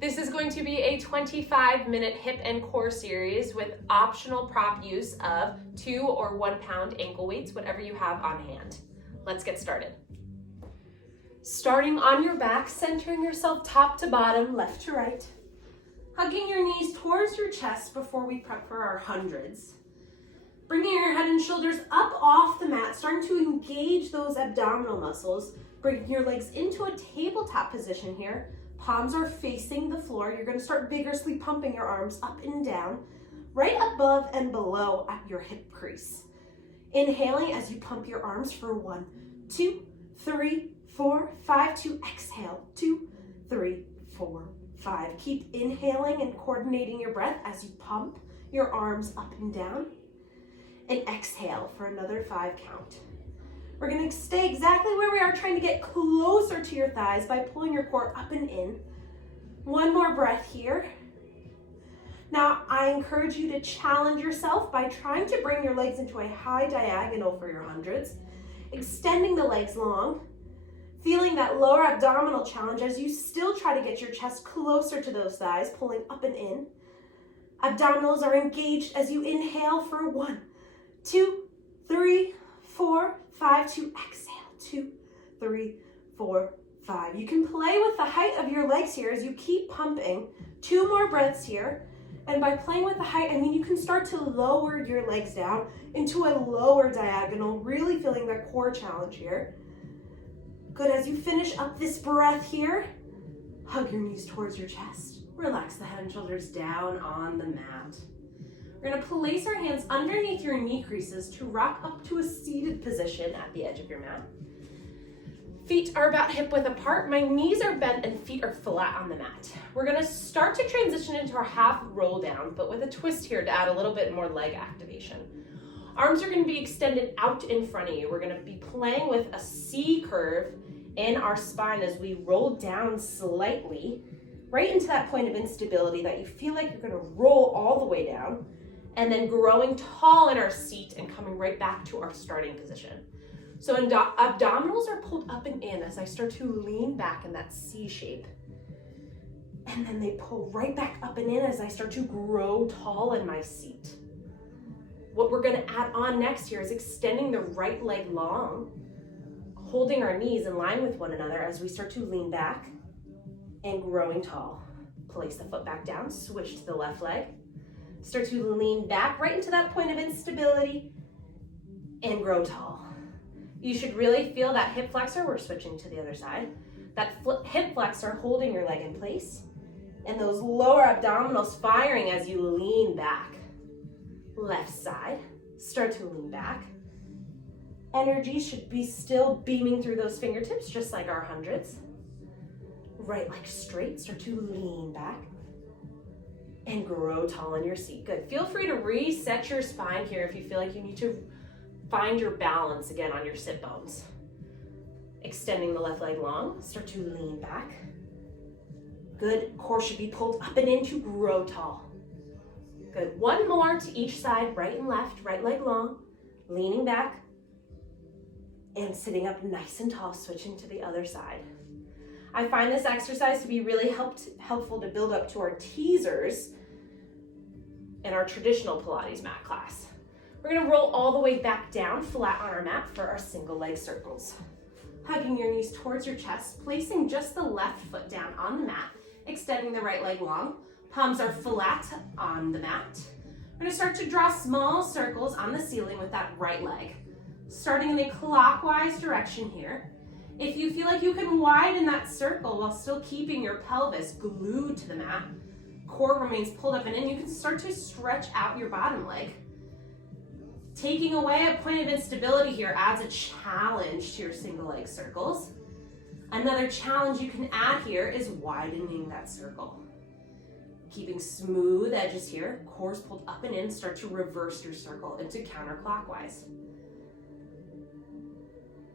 This is going to be a 25-minute hip and core series with optional prop use of 2 or 1 pound ankle weights, whatever you have on hand. Let's get started. Starting on your back, centering yourself top to bottom, left to right. Hugging your knees towards your chest before we prep for our hundreds. Bringing your head and shoulders up off the mat, starting to engage those abdominal muscles. Bringing your legs into a tabletop position here. Palms are facing the floor. You're going to start vigorously pumping your arms up and down, right above and below at your hip crease. Inhaling as you pump your arms for 1, 2, 3, 4, 5. To exhale, 2, 3, 4, 5. Keep inhaling and coordinating your breath as you pump your arms up and down. And exhale for another 5 count. We're going to stay exactly where we are, trying to get closer to your thighs by pulling your core up and in. One more breath here. Now, I encourage you to challenge yourself by trying to bring your legs into a high diagonal for your hundreds, extending the legs long, feeling that lower abdominal challenge as you still try to get your chest closer to those thighs, pulling up and in. Abdominals are engaged as you inhale for 1, 2, 3, 4, 5. To exhale, 2, 3, 4, 5. You can play with the height of your legs here as you keep pumping. 2 more breaths here. And by playing with the height, I mean you can start to lower your legs down into a lower diagonal, really feeling that core challenge here. Good. As you finish up this breath here, hug your knees towards your chest. Relax the head and shoulders down on the mat. We're going to place our hands underneath your knee creases to rock up to a seated position at the edge of your mat. Feet are about hip width apart. My knees are bent and feet are flat on the mat. We're going to start to transition into our half roll down, but with a twist here to add a little bit more leg activation. Arms are going to be extended out in front of you. We're going to be playing with a C curve in our spine as we roll down slightly, right into that point of instability that you feel like you're going to roll all the way down. And then growing tall in our seat and coming right back to our starting position. So abdominals are pulled up and in as I start to lean back in that C shape. And then they pull right back up and in as I start to grow tall in my seat. What we're going to add on next here is extending the right leg long, holding our knees in line with one another as we start to lean back and growing tall. Place the foot back down, switch to the left leg. Start to lean back right into that point of instability and grow tall. You should really feel that hip flexor. We're switching to the other side. That hip flexor holding your leg in place and those lower abdominals firing as you lean back. Left side, start to lean back. Energy should be still beaming through those fingertips just like our hundreds. Right leg straight, start to lean back. And grow tall in your seat. Good. Feel free to reset your spine here if you feel like you need to find your balance again on your sit bones. Extending the left leg long, start to lean back. Good. Core should be pulled up and in to grow tall. Good. 1 more to each side, right and left, right leg long, leaning back, and sitting up nice and tall, switching to the other side. I find this exercise to be really helpful to build up to our teasers in our traditional Pilates mat class. We're going to roll all the way back down flat on our mat for our single leg circles. Hugging your knees towards your chest, placing just the left foot down on the mat, extending the right leg long. Palms are flat on the mat. We're going to start to draw small circles on the ceiling with that right leg. Starting in a clockwise direction here. If you feel like you can widen that circle while still keeping your pelvis glued to the mat, core remains pulled up and in, you can start to stretch out your bottom leg. Taking away a point of instability here adds a challenge to your single leg circles. Another challenge you can add here is widening that circle. Keeping smooth edges here, core's pulled up and in, start to reverse your circle into counterclockwise.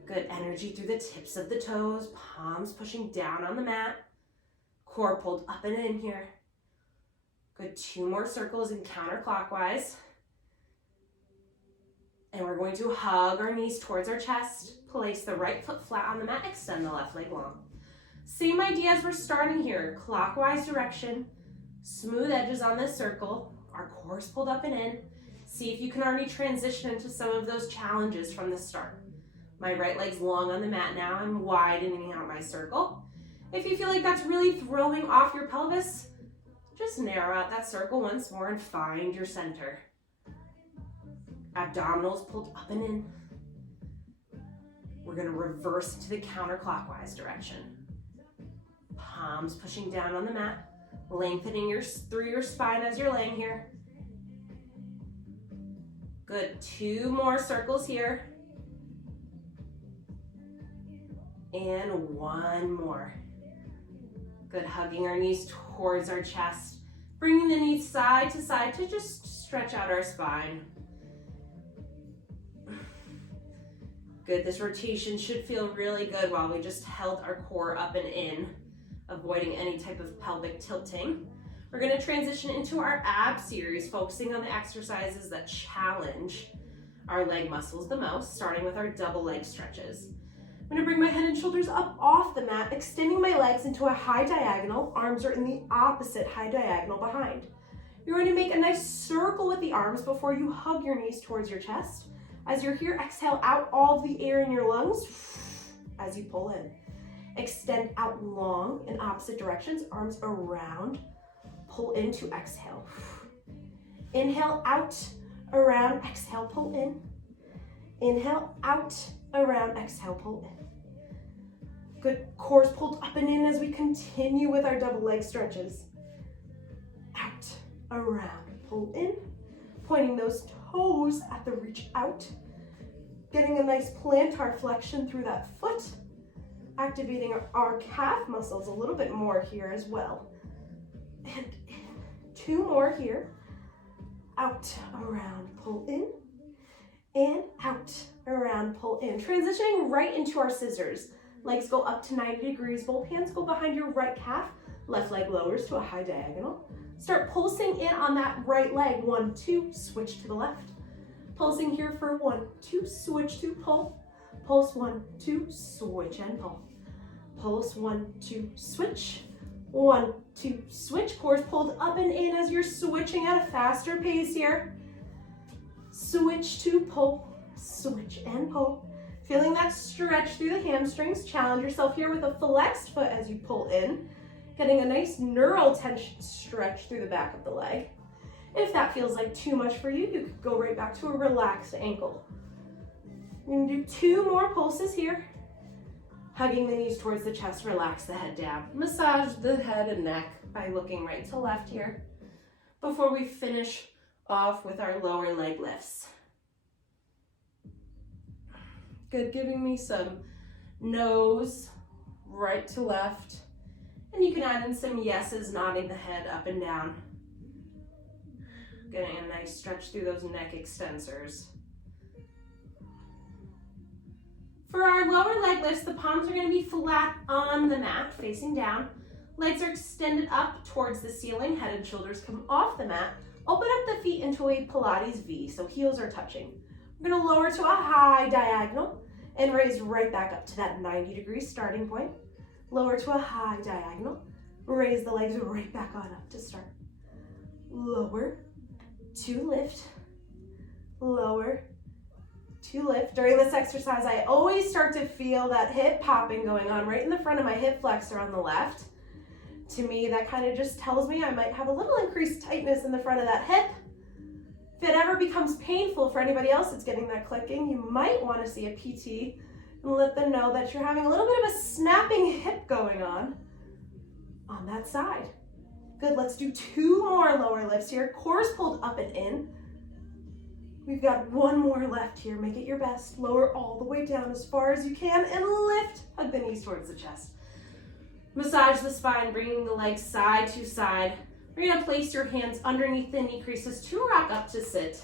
Good. Energy through the tips of the toes, palms pushing down on the mat, core pulled up and in here. Good. 2 more circles in counterclockwise. And we're going to hug our knees towards our chest, place the right foot flat on the mat, extend the left leg long. Same idea as we're starting here, clockwise direction, smooth edges on this circle, our core's pulled up and in. See if you can already transition into some of those challenges from the start. My right leg's long on the mat now, I'm widening out my circle. If you feel like that's really throwing off your pelvis, just narrow out that circle once more and find your center. Abdominals pulled up and in. We're gonna reverse into the counterclockwise direction. Palms pushing down on the mat, lengthening through your spine as you're laying here. Good, 2 more circles here. And 1 more. Good, hugging our knees towards our chest. Bringing the knees side to just stretch out our spine. Good, this rotation should feel really good while we just held our core up and in, avoiding any type of pelvic tilting. We're gonna transition into our ab series, focusing on the exercises that challenge our leg muscles the most, starting with our double leg stretches. I'm gonna bring my head and shoulders up off the mat, extending my legs into a high diagonal. Arms are in the opposite high diagonal behind. You're going to make a nice circle with the arms before you hug your knees towards your chest. As you're here, exhale out all of the air in your lungs as you pull in. Extend out long in opposite directions, arms around. Pull into exhale. Inhale out, around, exhale, pull in. Inhale out, around, exhale, pull in. Good, core's pulled up and in as we continue with our double leg stretches. Out, around, pull in. Pointing those toes at the reach out. Getting a nice plantar flexion through that foot. Activating our calf muscles a little bit more here as well. And in. 2 more here. Out, around, pull in. And out, around, pull in. Transitioning right into our scissors. Legs go up to 90 degrees. Both hands go behind your right calf. Left leg lowers to a high diagonal. Start pulsing in on that right leg. 1, 2, switch to the left. Pulsing here for 1, 2, switch to pull. Pulse 1, 2, switch and pull. Pulse 1, 2, switch. 1, 2, switch. Core's pulled up and in as you're switching at a faster pace here. Switch to pull, switch and pull. Feeling that stretch through the hamstrings. Challenge yourself here with a flexed foot as you pull in. Getting a nice neural tension stretch through the back of the leg. If that feels like too much for you, you could go right back to a relaxed ankle. We're gonna do 2 more pulses here. Hugging the knees towards the chest, relax the head down. Massage the head and neck by looking right to left here before we finish off with our lower leg lifts. Good, giving me some nose, right to left. And you can add in some yeses, nodding the head up and down. Getting a nice stretch through those neck extensors. For our lower leg lifts, the palms are going to be flat on the mat, facing down. Legs are extended up towards the ceiling. Head and shoulders come off the mat. Open up the feet into a Pilates V, so heels are touching. We're going to lower to a high diagonal and raise right back up to that 90-degree starting point. Lower to a high diagonal. Raise the legs right back on up to start. Lower to lift. Lower to lift. During this exercise, I always start to feel that hip popping going on right in the front of my hip flexor on the left. To me, that kind of just tells me I might have a little increased tightness in the front of that hip. If it ever becomes painful for anybody else that's getting that clicking, you might want to see a PT and let them know that you're having a little bit of a snapping hip going on that side. Good, let's do 2 more lower lifts here. Core's pulled up and in. We've got 1 more left here. Make it your best. Lower all the way down as far as you can and lift. Hug the knees towards the chest. Massage the spine, bringing the legs side to side. We're going to place your hands underneath the knee creases to rock up to sit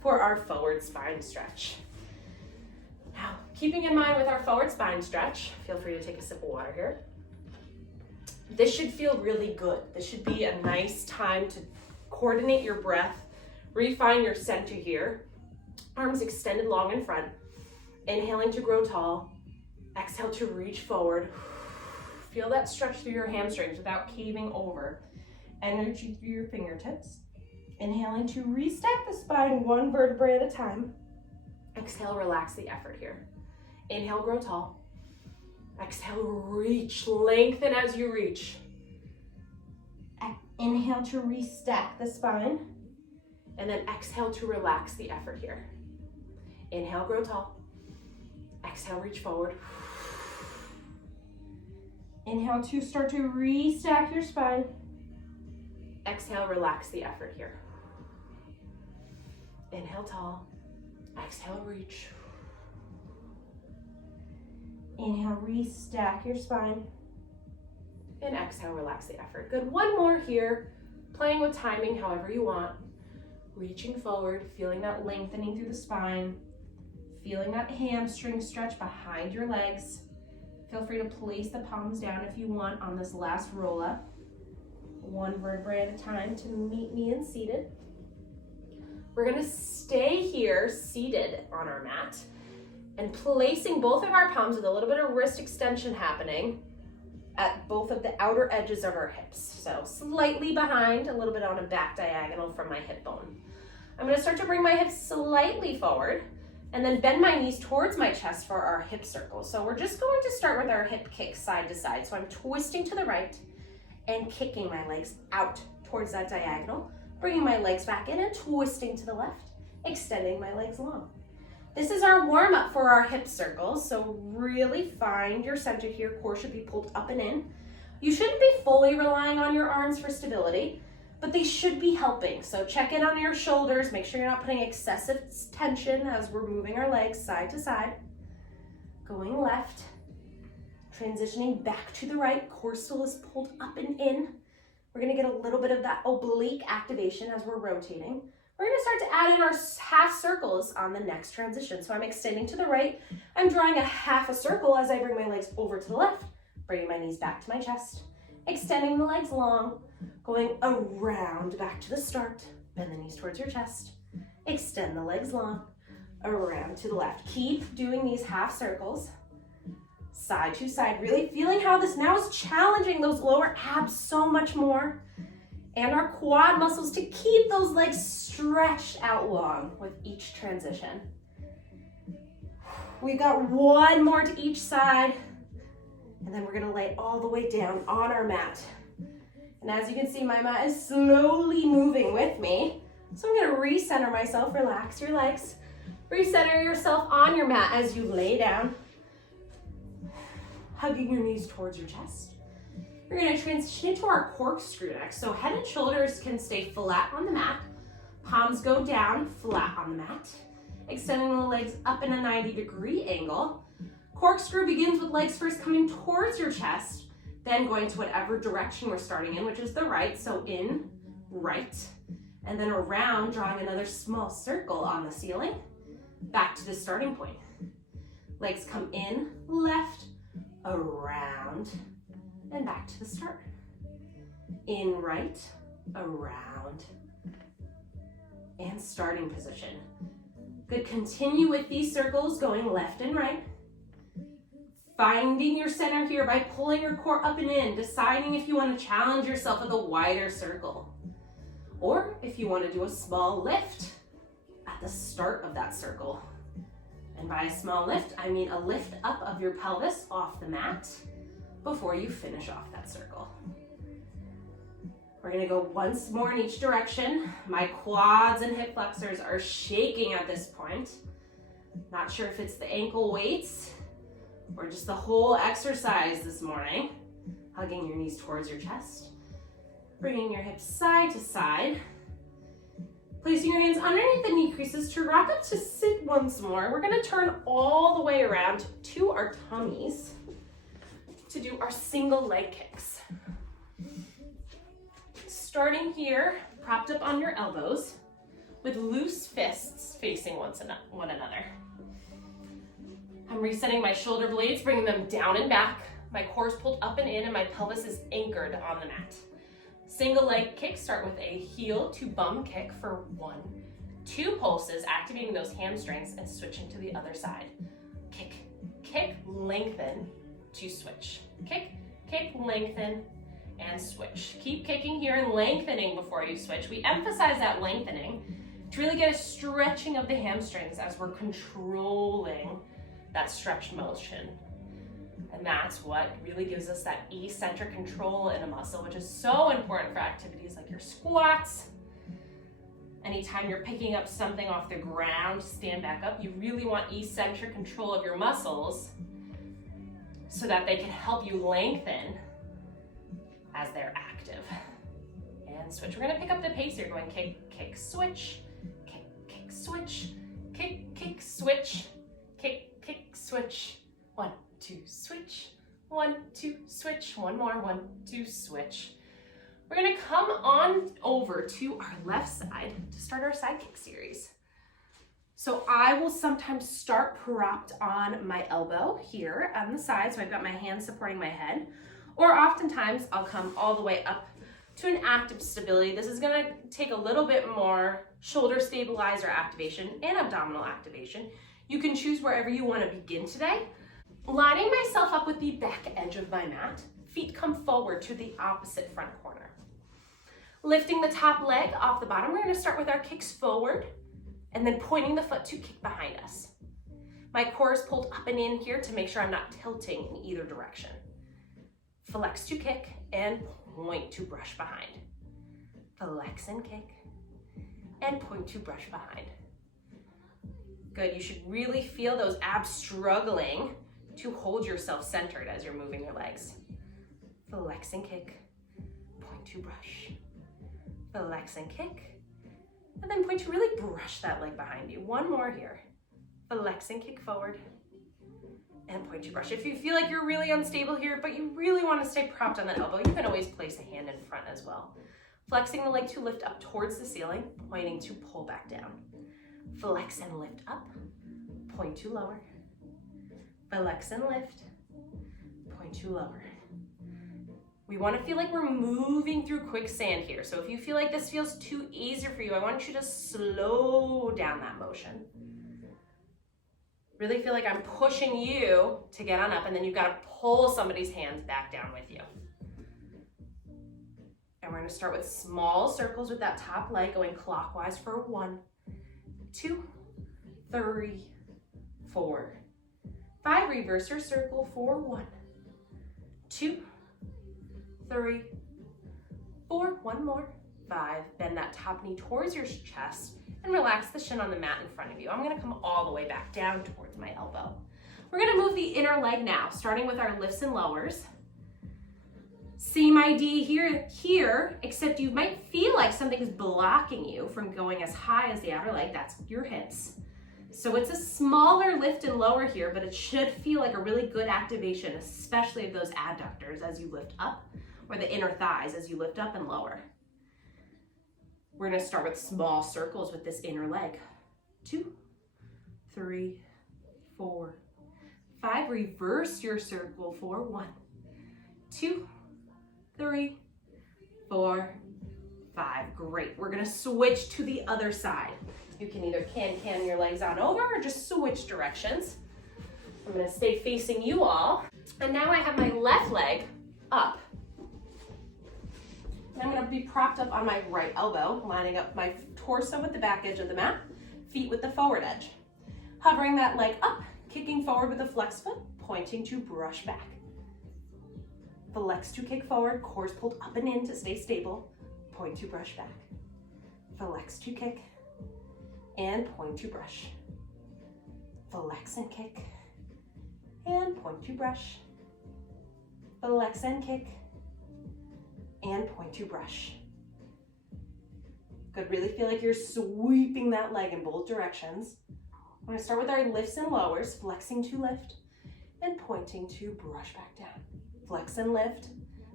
for our forward spine stretch. Now, keeping in mind with our forward spine stretch, feel free to take a sip of water here. This should feel really good. This should be a nice time to coordinate your breath, refine your center here. Arms extended long in front. Inhaling to grow tall. Exhale to reach forward. Feel that stretch through your hamstrings without caving over. Energy through your fingertips. Inhaling to restack the spine one vertebrae at a time. Exhale, relax the effort here. Inhale, grow tall. Exhale, reach, lengthen as you reach. Inhale to restack the spine. And then exhale to relax the effort here. Inhale, grow tall. Exhale, reach forward. Inhale to start to restack your spine. Exhale, relax the effort here. Inhale, tall. Exhale, reach. Inhale, restack your spine. And exhale, relax the effort. Good, one more here. Playing with timing however you want. Reaching forward, feeling that lengthening through the spine. Feeling that hamstring stretch behind your legs. Feel free to place the palms down if you want on this last roll up. One vertebrae at a time to meet me in seated. We're gonna stay here seated on our mat and placing both of our palms with a little bit of wrist extension happening at both of the outer edges of our hips. So slightly behind, a little bit on a back diagonal from my hip bone. I'm gonna start to bring my hips slightly forward and then bend my knees towards my chest for our hip circle. So we're just going to start with our hip kick side to side. So I'm twisting to the right and kicking my legs out towards that diagonal, bringing my legs back in and twisting to the left, extending my legs long. This is our warm up for our hip circles. So really find your center here. Core should be pulled up and in. You shouldn't be fully relying on your arms for stability, but they should be helping. So check in on your shoulders. Make sure you're not putting excessive tension as we're moving our legs side to side. Going left, transitioning back to the right. Core still is pulled up and in. We're gonna get a little bit of that oblique activation as we're rotating. We're gonna start to add in our half circles on the next transition. So I'm extending to the right. I'm drawing a half a circle as I bring my legs over to the left, bringing my knees back to my chest, extending the legs long, going around back to the start. Bend the knees towards your chest, extend the legs long, around to the left. Keep doing these half circles, side to side, really feeling how this now is challenging those lower abs so much more and our quad muscles to keep those legs stretched out long with each transition. We've got one more to each side, and then we're gonna lay all the way down on our mat. And as you can see, my mat is slowly moving with me. So I'm gonna recenter myself, relax your legs. Recenter yourself on your mat as you lay down, hugging your knees towards your chest. We're gonna transition into our Cork Screw next. So head and shoulders can stay flat on the mat. Palms go down, flat on the mat. Extending the legs up in a 90-degree angle. Cork Screw begins with legs first coming towards your chest, then going to whatever direction we're starting in, which is the right. So in, right, and then around, drawing another small circle on the ceiling, back to the starting point. Legs come in, left, around, and back to the start. In, right, around, and starting position. Good, continue with these circles going left and right. Finding your center here by pulling your core up and in, deciding if you want to challenge yourself with a wider circle. Or if you want to do a small lift at the start of that circle. And by a small lift, I mean a lift up of your pelvis off the mat before you finish off that circle. We're gonna go once more in each direction. My quads and hip flexors are shaking at this point. Not sure if it's the ankle weights or just the whole exercise this morning. Hugging your knees towards your chest. Bringing your hips side to side. Placing your hands underneath the knee creases to rock up to sit once more. We're gonna turn all the way around to our tummies to do our single leg kicks. Starting here, propped up on your elbows with loose fists facing one another. I'm resetting my shoulder blades, bringing them down and back. My core is pulled up and in, and my pelvis is anchored on the mat. Single leg kicks start with a heel to bum kick for 1, 2 pulses, activating those hamstrings and switching to the other side. Kick, kick, lengthen to switch. Kick, kick, lengthen, and switch. Keep kicking here and lengthening before you switch. We emphasize that lengthening to really get a stretching of the hamstrings as we're controlling that stretched motion. And that's what really gives us that eccentric control in a muscle, which is so important for activities like your squats. Anytime you're picking up something off the ground, stand back up, you really want eccentric control of your muscles so that they can help you lengthen as they're active. And switch. We're gonna pick up the pace here, going kick, kick, switch, kick, kick, switch, kick, kick, switch, kick, kick, switch. 1, 2, switch. 1, 2, switch. One more, 1, 2, switch. We're gonna come on over to our left side to start our side kick series. So I will sometimes start propped on my elbow here on the side, so I've got my hands supporting my head, or oftentimes I'll come all the way up to an active stability. This is gonna take a little bit more shoulder stabilizer activation and abdominal activation. You can choose wherever you wanna begin today. Lining myself up with the back edge of my mat, feet come forward to the opposite front corner. Lifting the top leg off the bottom, we're gonna start with our kicks forward and then pointing the foot to kick behind us. My core is pulled up and in here to make sure I'm not tilting in either direction. Flex to kick and point to brush behind. Flex and kick and point to brush behind. Good, you should really feel those abs struggling to hold yourself centered as you're moving your legs. Flex and kick, point to brush. Flex and kick, and then point to really brush that leg behind you. One more here. Flex and kick forward, and point to brush. If you feel like you're really unstable here, but you really want to stay propped on that elbow, you can always place a hand in front as well. Flexing the leg to lift up towards the ceiling, pointing to pull back down. Flex and lift up, point to lower. Flex and lift, point to lower. We want to feel like we're moving through quicksand here. So if you feel like this feels too easy for you, I want you to slow down that motion. Really feel like I'm pushing you to get on up, and then you've got to pull somebody's hands back down with you. And we're going to start with small circles with that top leg going clockwise for 1, 2, 3, 4, 5. Reverse your circle for 1, 2, 3, 4. One more. 5. Bend that top knee towards your chest and relax the shin on the mat in front of you. I'm going to come all the way back down towards my elbow. We're going to move the inner leg now, starting with our lifts and lowers. Same idea here, except you might feel like something's blocking you from going as high as the outer leg. That's your hips. So it's a smaller lift and lower here, but it should feel like a really good activation, especially of those adductors as you lift up, or the inner thighs as you lift up and lower. We're going to start with small circles with this inner leg. 2, 3, 4, 5. Reverse your circle for 1, 2, 3, 4, 5. Great. We're going to switch to the other side. You can either can your legs on over or just switch directions. I'm going to stay facing you all. And now I have my left leg up. And I'm going to be propped up on my right elbow, lining up my torso with the back edge of the mat, feet with the forward edge. Hovering that leg up, kicking forward with a flex foot, pointing to brush back. Flex to kick forward, core's pulled up and in to stay stable, point to brush back. Flex to kick, and point to brush. Flex and kick, and point to brush. Flex and kick, and point to brush. Good, really feel like you're sweeping that leg in both directions. I'm going to start with our lifts and lowers, flexing to lift, and pointing to brush back down. Flex and lift,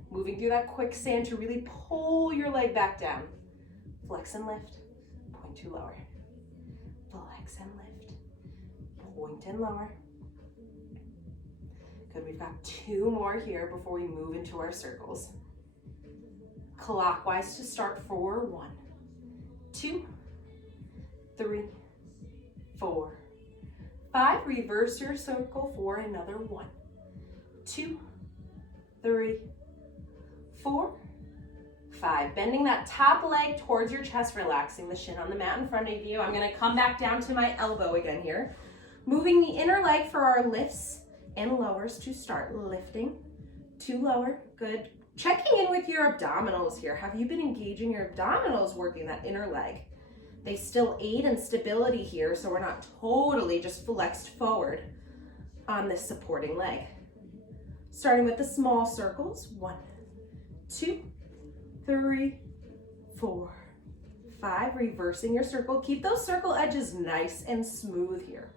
moving through that quicksand to really pull your leg back down. Flex and lift, point to lower. Flex and lift, point and lower. Good, we've got 2 more here before we move into our circles. Clockwise to start for 1, 2, 3, 4, 5. Reverse your circle for another 1, 2, 3, 4, 5. Bending that top leg towards your chest, relaxing the shin on the mat in front of you. I'm gonna come back down to my elbow again here. Moving the inner leg for our lifts and lowers to start. Lifting to lower, good. Checking in with your abdominals here. Have you been engaging your abdominals, working that inner leg? They still aid in stability here, so we're not totally just flexed forward on this supporting leg. Starting with the small circles. 1, 2, 3, 4, 5. Reversing your circle. Keep those circle edges nice and smooth here.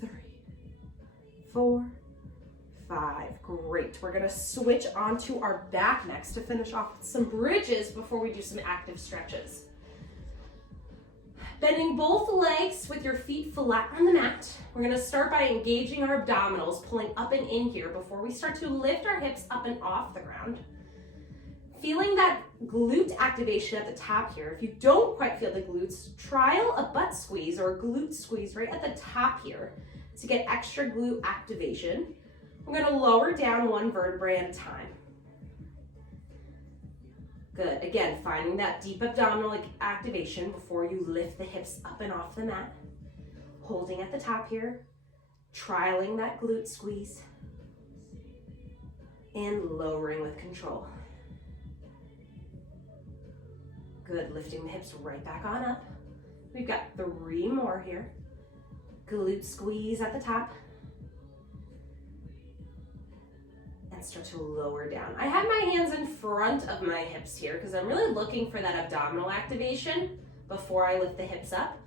3, 4, 5. Great. We're going to switch onto our back next to finish off with some bridges before we do some active stretches. Bending both legs with your feet flat on the mat. We're going to start by engaging our abdominals, pulling up and in here before we start to lift our hips up and off the ground. Feeling that glute activation at the top here. If you don't quite feel the glutes, trial a butt squeeze or a glute squeeze right at the top here to get extra glute activation. We're going to lower down one vertebrae at a time. Good. Again, finding that deep abdominal activation before you lift the hips up and off the mat. Holding at the top here. Trialing that glute squeeze. And lowering with control. Good. Lifting the hips right back on up. We've got 3 more here. Glute squeeze at the top. And start to lower down. I have my hands in front of my hips here because I'm really looking for that abdominal activation before I lift the hips up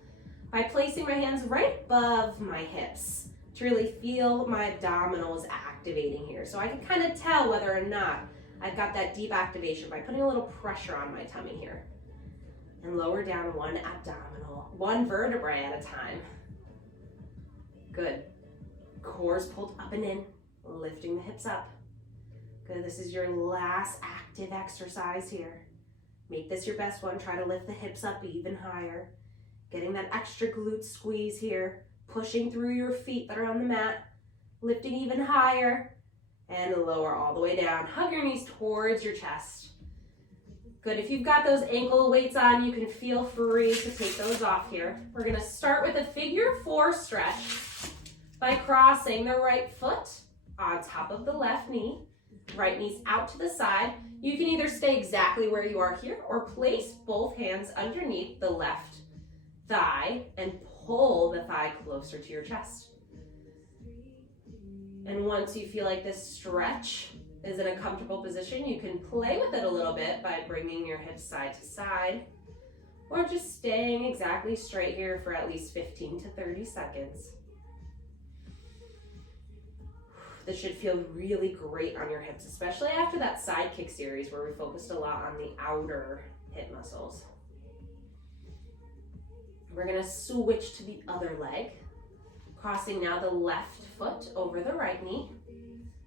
by placing my hands right above my hips to really feel my abdominals activating here. So I can kind of tell whether or not I've got that deep activation by putting a little pressure on my tummy here. And lower down one abdominal, one vertebrae at a time. Good. Core's pulled up and in, lifting the hips up. Good, this is your last active exercise here. Make this your best one. Try to lift the hips up even higher. Getting that extra glute squeeze here. Pushing through your feet that are on the mat. Lifting even higher. And lower all the way down. Hug your knees towards your chest. Good, if you've got those ankle weights on, you can feel free to take those off here. We're gonna start with a figure 4 stretch by crossing the right foot on top of the left knee. Right knee's out to the side. You can either stay exactly where you are here or place both hands underneath the left thigh and pull the thigh closer to your chest. And once you feel like this stretch is in a comfortable position, you can play with it a little bit by bringing your hips side to side or just staying exactly straight here for at least 15 to 30 seconds. This should feel really great on your hips, especially after that side kick series where we focused a lot on the outer hip muscles. We're gonna switch to the other leg, crossing now the left foot over the right knee,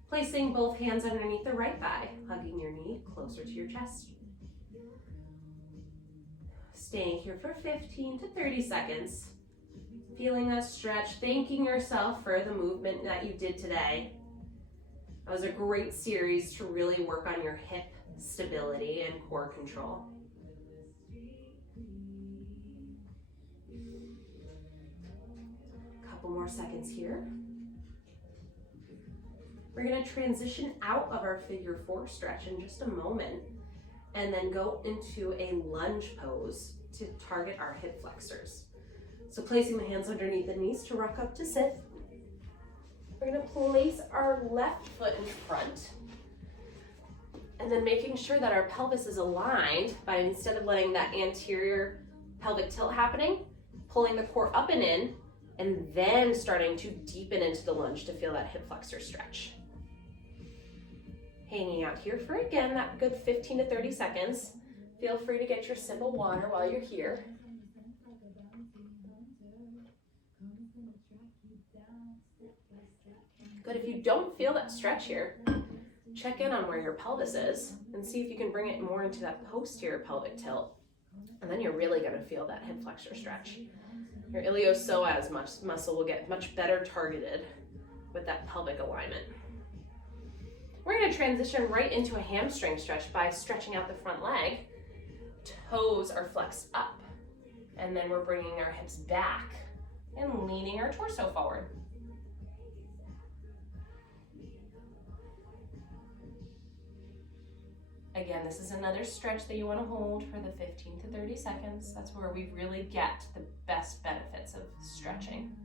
placing both hands underneath the right thigh, hugging your knee closer to your chest. Staying here for 15 to 30 seconds, feeling a stretch, thanking yourself for the movement that you did today. That was a great series to really work on your hip stability and core control. A couple more seconds here. We're going to transition out of our figure 4 stretch in just a moment and then go into a lunge pose to target our hip flexors. So placing the hands underneath the knees to rock up to sit. We're going to place our left foot in front and then making sure that our pelvis is aligned by, instead of letting that anterior pelvic tilt happening, pulling the core up and in, and then starting to deepen into the lunge to feel that hip flexor stretch. Hanging out here for, again, that good 15 to 30 seconds. Feel free to get your sip of water while you're here. Good, if you don't feel that stretch here, check in on where your pelvis is and see if you can bring it more into that posterior pelvic tilt. And then you're really gonna feel that hip flexor stretch. Your iliopsoas muscle will get much better targeted with that pelvic alignment. We're We're going to transition right into a hamstring stretch by stretching out the front leg. Toes are flexed up. And then we're bringing our hips back and leaning our torso forward. Again, this is another stretch that you want to hold for the 15 to 30 seconds. That's where we really get the best benefits of stretching.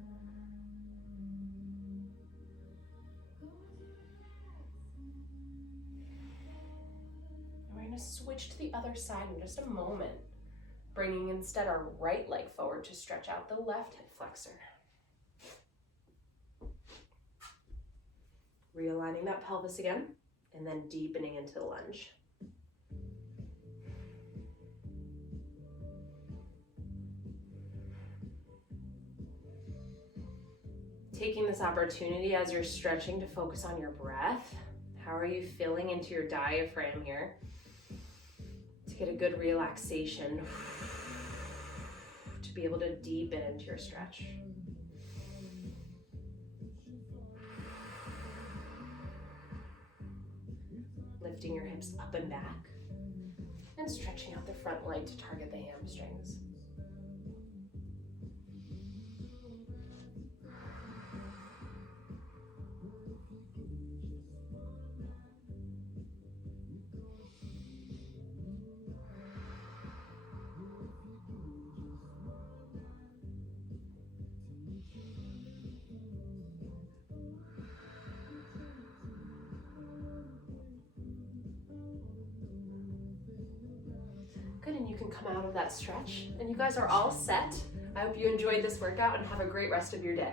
We're going to switch to the other side in just a moment, bringing instead our right leg forward to stretch out the left hip flexor. Realigning that pelvis again, and then deepening into the lunge. Taking this opportunity as you're stretching to focus on your breath. How are you filling into your diaphragm here to get a good relaxation, to be able to deepen into your stretch. Lifting your hips up and back and stretching out the front leg to target the hamstrings. Good, and you can come out of that stretch, and you guys are all set. I hope you enjoyed this workout and have a great rest of your day.